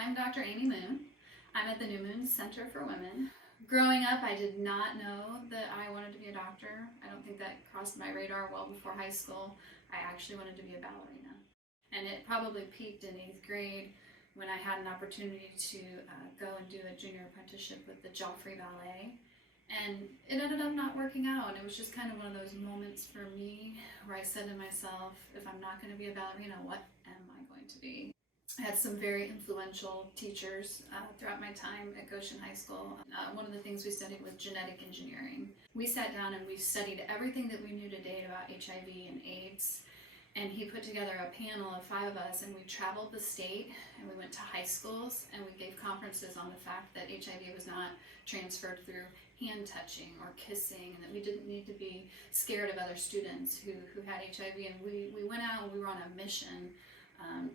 I'm Dr. Amy Moon. I'm at the New Moon Center for Women. Growing up, I did not know that I wanted to be a doctor. I don't think that crossed my radar well before high school. I actually wanted to be a ballerina. And it probably peaked in 8th grade when I had an opportunity to go and do a junior apprenticeship with the Joffrey Ballet. And it ended up not working out. And it was just kind of one of those moments for me where I said to myself, if I'm not going to be a ballerina, what am I going to be? I had some very influential teachers throughout my time at Goshen High School. One of the things we studied was genetic engineering. We sat down and we studied everything that we knew to date about HIV and AIDS. And he put together a panel of 5 of us, and we traveled the state, and we went to high schools, and we gave conferences on the fact that HIV was not transferred through hand touching or kissing, and that we didn't need to be scared of other students who had HIV. And we went out and we were on a mission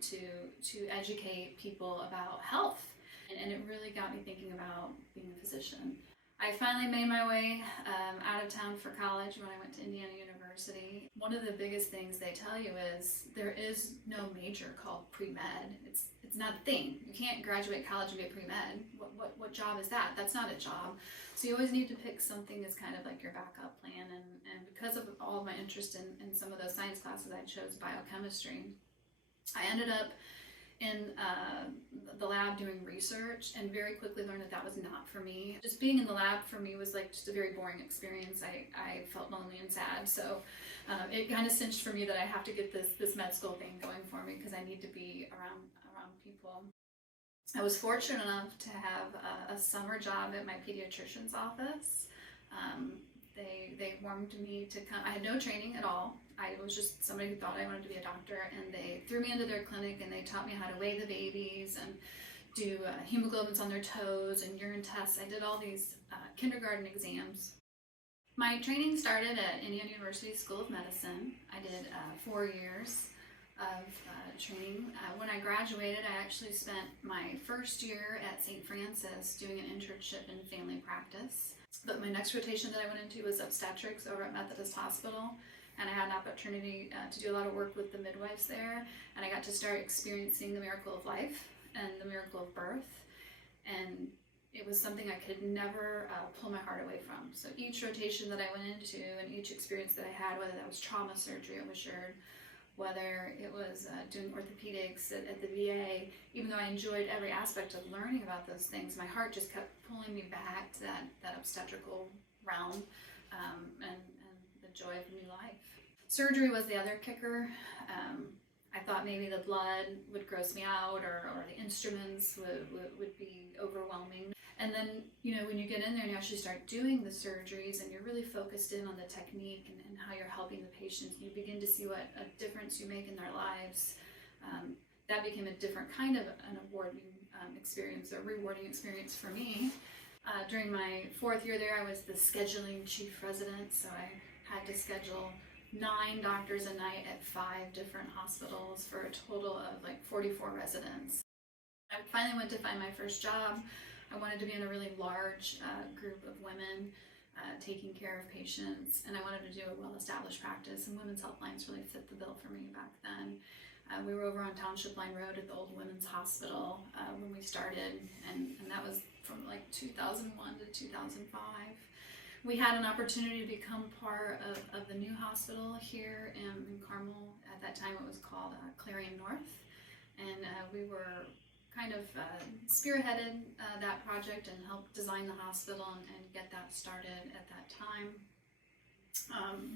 to educate people about health. And it really got me thinking about being a physician. I finally made my way out of town for college when I went to Indiana University. One of the biggest things they tell you is there is no major called pre-med. It's not a thing. You can't graduate college and be a pre-med. What job is that? That's not a job. So you always need to pick something as kind of like your backup plan. And because of all of my interest in some of those science classes, I chose biochemistry. I ended up in the lab doing research and very quickly learned that that was not for me. Just being in the lab for me was like just a very boring experience. I felt lonely and sad, so it kind of cinched for me that I have to get this med school thing going for me because I need to be around people. I was fortunate enough to have a summer job at my pediatrician's office. They warmed me to come. I had no training at all. I was just somebody who thought I wanted to be a doctor, and they threw me into their clinic and they taught me how to weigh the babies and do hemoglobins on their toes and urine tests. I did all these kindergarten exams. My training started at Indiana University School of Medicine. I did 4 years of training. When I graduated, I actually spent my first year at St. Francis doing an internship in family practice. But my next rotation that I went into was obstetrics over at Methodist Hospital, and I had an opportunity to do a lot of work with the midwives there, and I got to start experiencing the miracle of life and the miracle of birth, and it was something I could never pull my heart away from. So each rotation that I went into and each experience that I had, whether that was trauma surgery at Wishard, whether it was doing orthopedics at the VA, even though I enjoyed every aspect of learning about those things, my heart just kept pulling me back to that obstetrical realm and the joy of new life. Surgery was the other kicker. I thought maybe the blood would gross me out or the instruments would be overwhelming. And then, when you get in there and you actually start doing the surgeries and you're really focused in on the technique and how you're helping the patients, you begin to see what a difference you make in their lives. That became a different kind of an experience, a rewarding experience for me. During my 4th year there, I was the scheduling chief resident, so I had to schedule 9 doctors a night at 5 different hospitals for a total of like 44 residents. I finally went to find my first job. I wanted to be in a really large group of women taking care of patients, and I wanted to do a well-established practice, and women's health lines really fit the bill for me back then. We were over on Township Line Road at the old women's hospital when we started, and that was from like 2001 to 2005. We had an opportunity to become part of the new hospital here in Carmel. At that time it was called Clarion North, and we were kind of spearheaded that project and helped design the hospital and get that started at that time.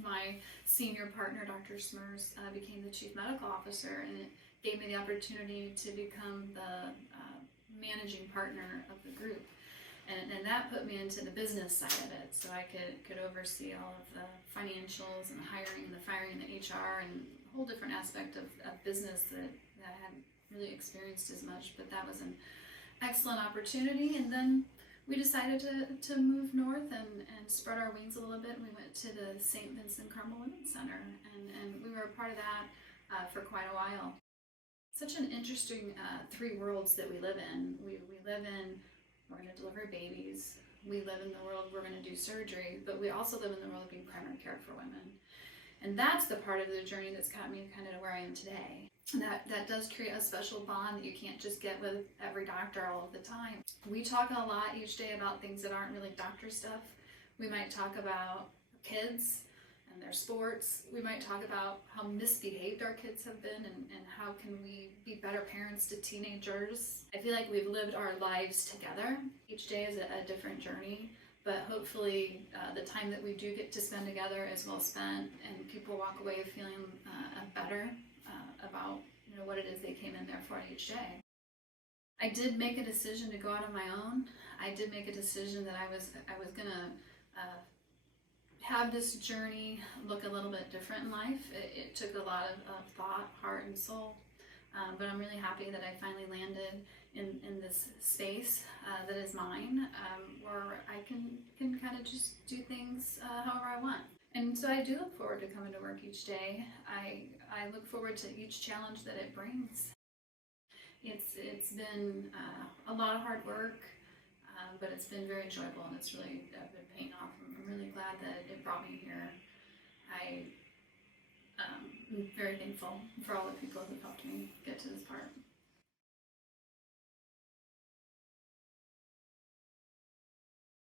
My senior partner, Dr. Smers, became the chief medical officer, and it gave me the opportunity to become the managing partner of the group. And that put me into the business side of it, so I could oversee all of the financials and the hiring and the firing and the HR and a whole different aspect of business that I hadn't really experienced as much, but that was an excellent opportunity. And then we decided to move north and spread our wings a little bit. We went to the St. Vincent Carmel Women's Center, and we were a part of that for quite a while. Such an interesting 3 worlds that we live in. We live in, we're going to deliver babies. We live in the world we're going to do surgery, but we also live in the world of being primary care for women. And that's the part of the journey that's got me kind of to where I am today. And that does create a special bond that you can't just get with every doctor all of the time. We talk a lot each day about things that aren't really doctor stuff. We might talk about kids and their sports. We might talk about how misbehaved our kids have been and how can we be better parents to teenagers. I feel like we've lived our lives together. Each day is a different journey, but hopefully the time that we do get to spend together is well spent and people walk away feeling better about what it is they came in there for each day. I did make a decision to go out on my own. I did make a decision that I was gonna have this journey look a little bit different in life. It took a lot of thought, heart, and soul, but I'm really happy that I finally landed in this space that is mine, where I can kind of just do things however I want. And so I do look forward to coming to work each day. I look forward to each challenge that it brings. It's been a lot of hard work, but it's been very enjoyable and it's really been paying off. I'm really glad that it brought me here. I'm very thankful for all the people who helped me get